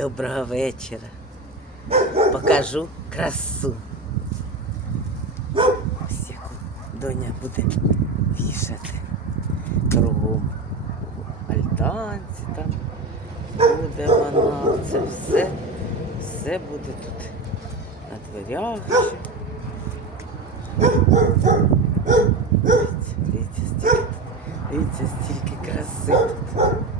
Доброго вечора. Покажу красу. Ось яку доня буде вішати. Кругом. Альтанці там буде вона. Це все, все буде тут на дверях. Дивіться, дивіться, стільки, дивіться, стільки краси тут.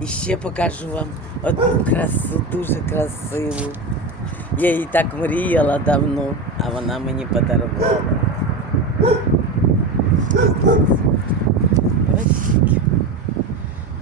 І ще покажу вам одну красу, дуже красиву. Я її так мріяла давно, а вона мені подарувала. Ось такі.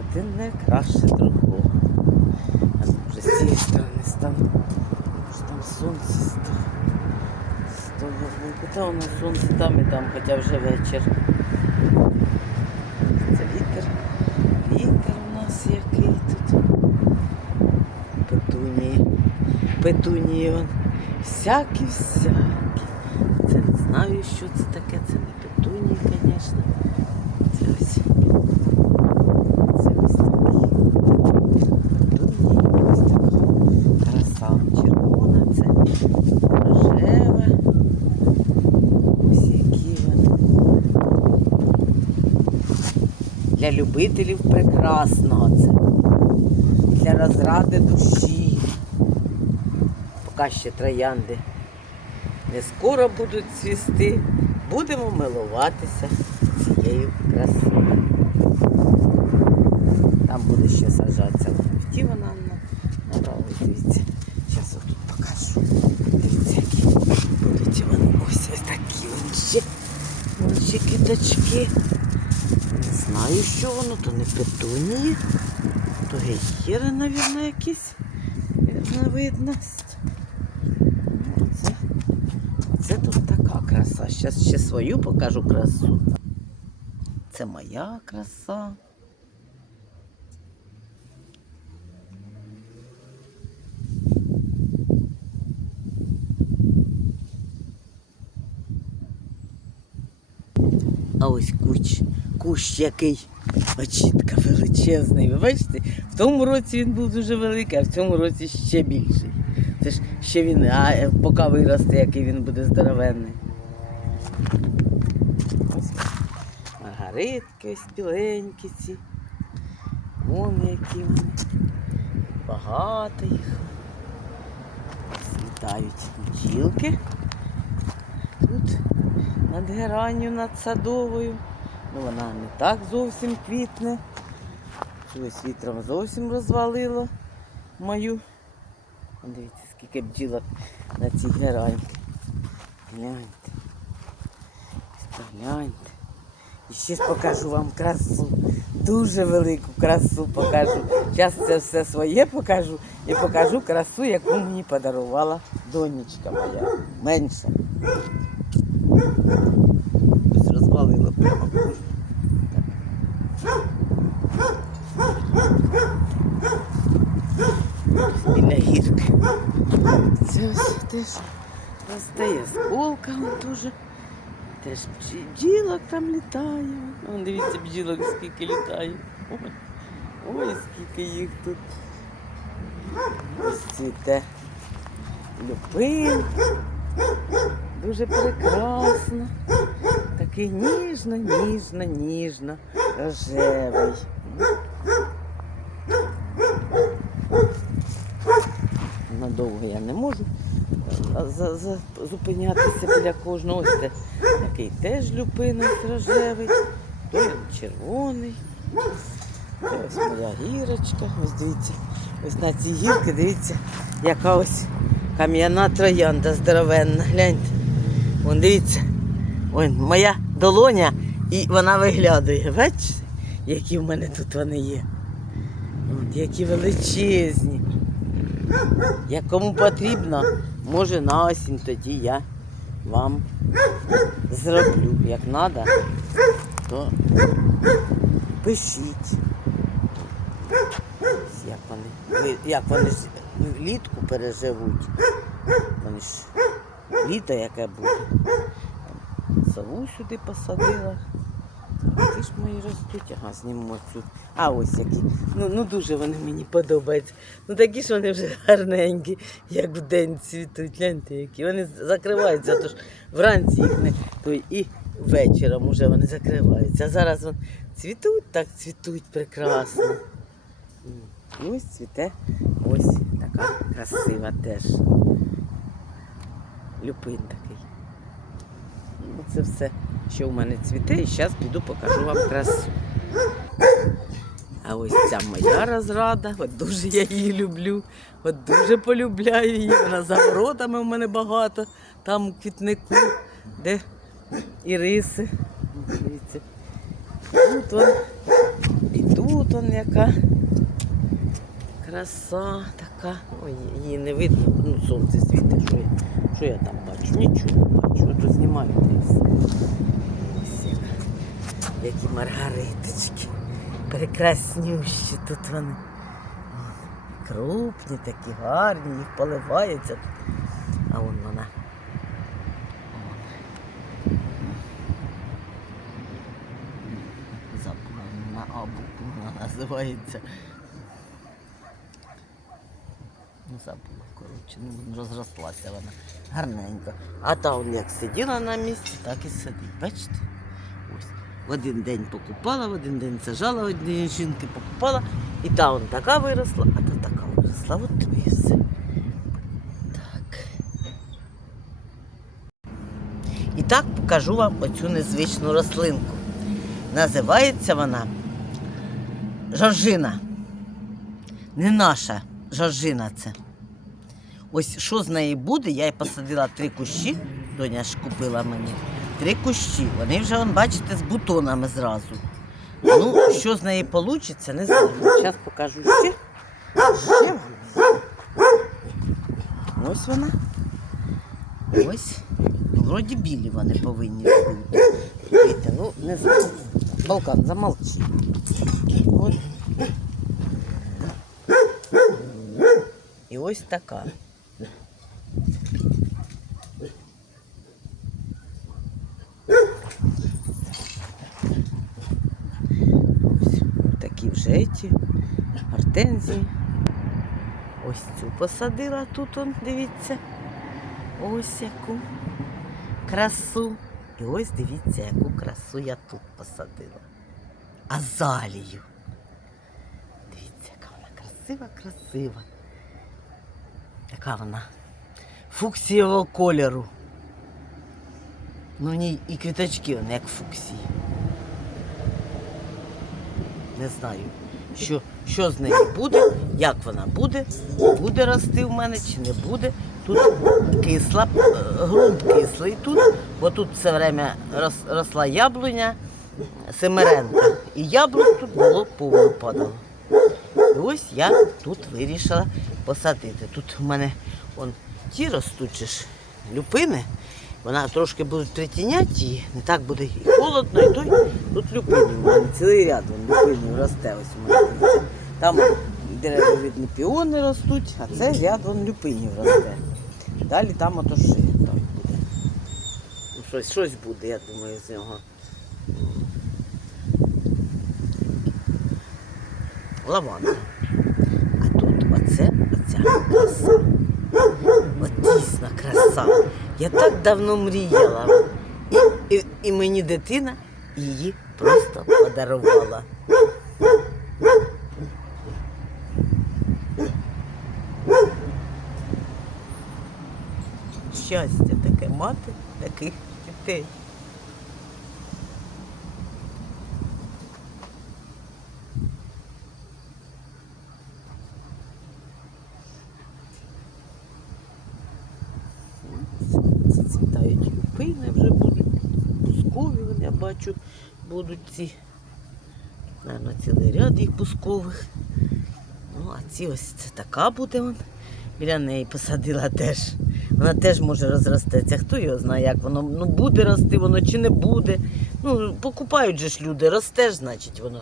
Один не краще другого. А ну, вже з цієї сторони стану. Може там сонце стало. З того боку. Та воно сонце там і там, хоча вже вечір. Петунії он. Всякі, всякі. Це не знаю, що це таке. Це не петунії, звісно. Це ось. Це ось такі. Петунії. Ось така краса. Червона це. Рожева. Ось які вони. Для любителів прекрасного це. Для розради душі. Поки ще троянди не скоро будуть цвісти. Будемо милуватися цією красою. Там буде ще саджатися лофті вона на- набралась. Дивіться. Зараз отут покажу. Дивіться, які будуть вони. Ось ось такі вони ще. Вон ще. Не знаю, що воно, то не петунії, то гейхери, мабуть, якісь. Не видно. Оце, оце тут така краса. Зараз ще свою покажу красу. Це моя краса. А ось куч, кущ який очітка величезний. Ви бачите, в тому році він був дуже великий, а в цьому році ще більший. Це ж ще він, а поки виросте, який він буде здоровенний. Ось маргаритки ось ці. Вон які вони. Багато їх. Світають бджілки. Тут над геранню, над садовою. Ну, вона не так зовсім квітне. Ось вітром зовсім розвалило мою. Дивіться, скільки бджілок на цій герані. Гляньте. Ось Погляньте. І ще покажу вам красу. Дуже велику красу покажу. Зараз це все своє покажу і покажу красу, яку мені подарувала донечка моя. Менша. Ось розвалило прямо кожу. Біля гірки. Це ось теж росте ясколка вон дуже. Теж бджі- бджілок там літає. Вон дивіться, бджілок скільки літає. Ой, скільки їх тут. Ось цвіте люпин. Дуже прекрасно. Такий ніжно, ніжно, ніжно, рожевий. Надовго я не можу за, за, зупинятися біля кожного. Ось це такий теж люпинець рожевий, той червоний. Це ось моя гірочка. Ось дивіться, ось на цій гірці, дивіться, яка ось кам'яна троянда здоровенна. Гляньте. Вон дивіться. Ой, моя долоня і вона виглядає. Бачите, які в мене тут вони є. От, які величезні. Як кому потрібно, може на осінь тоді я вам зроблю. Як треба, то пишіть. Як вони, як вони ж влітку переживуть. Вони ж літо яке буде. Сову сюди посадила. Ті ж мої ростуть, ага, знімемо цю. А ось які. Ну, ну дуже вони мені подобаються. Ну такі ж вони вже гарненькі, як вдень цвітуть. Гляньте, які. Вони закриваються, тож вранці їх не той і вечором уже вони закриваються. А зараз вони цвітуть, так цвітуть прекрасно. Ось цвіте, ось така красива теж. Люпин такий. Ну, Це все, що в мене цвіте, і зараз піду покажу вам красу. А ось ця моя розрада, от дуже я її люблю, от дуже полюбляю її. Вона за воротами в мене багато, там у квітнику, де іриси. Дивіться. Тут он, і тут он яка краса така. Ой, її не видно, ну сонце світить, що я, що я там бачу? Нічого не бачу. Тут знімаю десь. Які маргариточки. Прекраснющі тут вони. Крупні, такі гарні, їх поливається. А вон вона. Вон. Забула на А вона називається. Ну, забула, коротше, ну розрослася вона. Гарненько. А та он як сиділа на місці, так і сидить. Бачите? В один день покупала, в один день сажала, в день жінки покупала. І та он така виросла, а та така виросла. От тобі все. Так. І так покажу вам оцю незвичну рослинку. Називається вона жоржина. Не наша жоржина це. Ось що з неї буде, я їй посадила три кущі, доня ж купила мені. Три кущі. Вони вже, вон, бачите, з бутонами зразу. Ну, що з неї вийде, не знаю. Зараз покажу ще. Ще вам. Ось вона. Ось. Вроді білі вони повинні бути. Дивіться, ну, не знаю. Балкан, замолчи. От. І ось така. Ось вже гортензії. Ось цю посадила тут, он, дивіться. Ось яку красу. І ось дивіться, яку красу я тут посадила. Азалію. Дивіться, яка вона красива, красива. Яка вона фуксієвого кольору. Ну, в ній і квіточки вони як фуксії. Не знаю, що, що з нею буде, як вона буде, буде рости в мене чи не буде. Тут кисла, е, ґрунт кислий тут, бо тут все время рос- росла яблуня семеренка. І яблук тут було повно падало. І ось я тут вирішила посадити. Тут у мене вон, ті ростуть ж люпини. Вона трошки будуть притіняти її, не так буде і холодно, і той тут люпини. У мене цілий ряд вон, люпинів росте ось у мене. Там дерева видно піони ростуть, а це ряд вон люпинів росте. Далі там ото ще там буде. Ну, щось, щось буде, я думаю, з нього. Лаванда. А тут оце, оця краса. От дійсно краса. Я так давно мріяла. І, і, і мені дитина її просто подарувала. Щастя таке мати таких дітей. Зацвітають люпини вже будуть, пускові вони, я бачу, будуть ці. Наверно, цілий ряд їх пускових. Ну, а ці ось це така буде вон. Біля неї посадила теж. Вона теж може розростеться. Хто його знає, як воно ну, буде рости, воно чи не буде. Ну, покупають же ж люди, росте ж, значить, воно.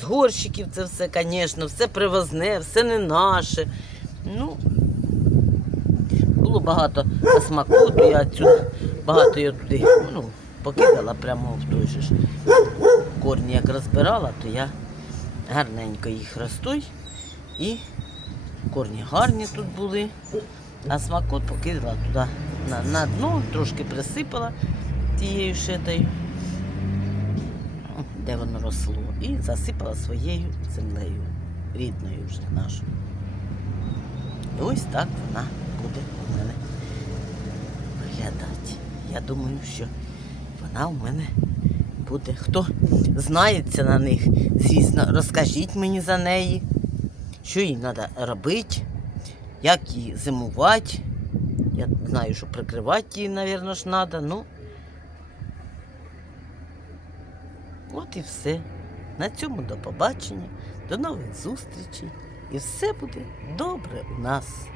З горщиків це все, звісно, все привозне, все не наше. Ну, було багато смаку, то я цю багато я туди ну, покидала прямо в той же ж корні як розбирала, то я гарненько їх ростуй. І корні гарні тут були. А смакот покидала туди на, на дно, трошки присипала тією шитою, де воно росло, і засипала своєю землею, рідною вже нашою. І ось так вона буде у мене виглядати. Я думаю, що вона у мене буде. Хто знається на них, звісно, розкажіть мені за неї, що їй треба робити, як її зимувати. Я знаю, що прикривати її, мабуть, ж треба. Ну, от і все. На цьому до побачення, до нових зустрічей. І все буде добре у нас.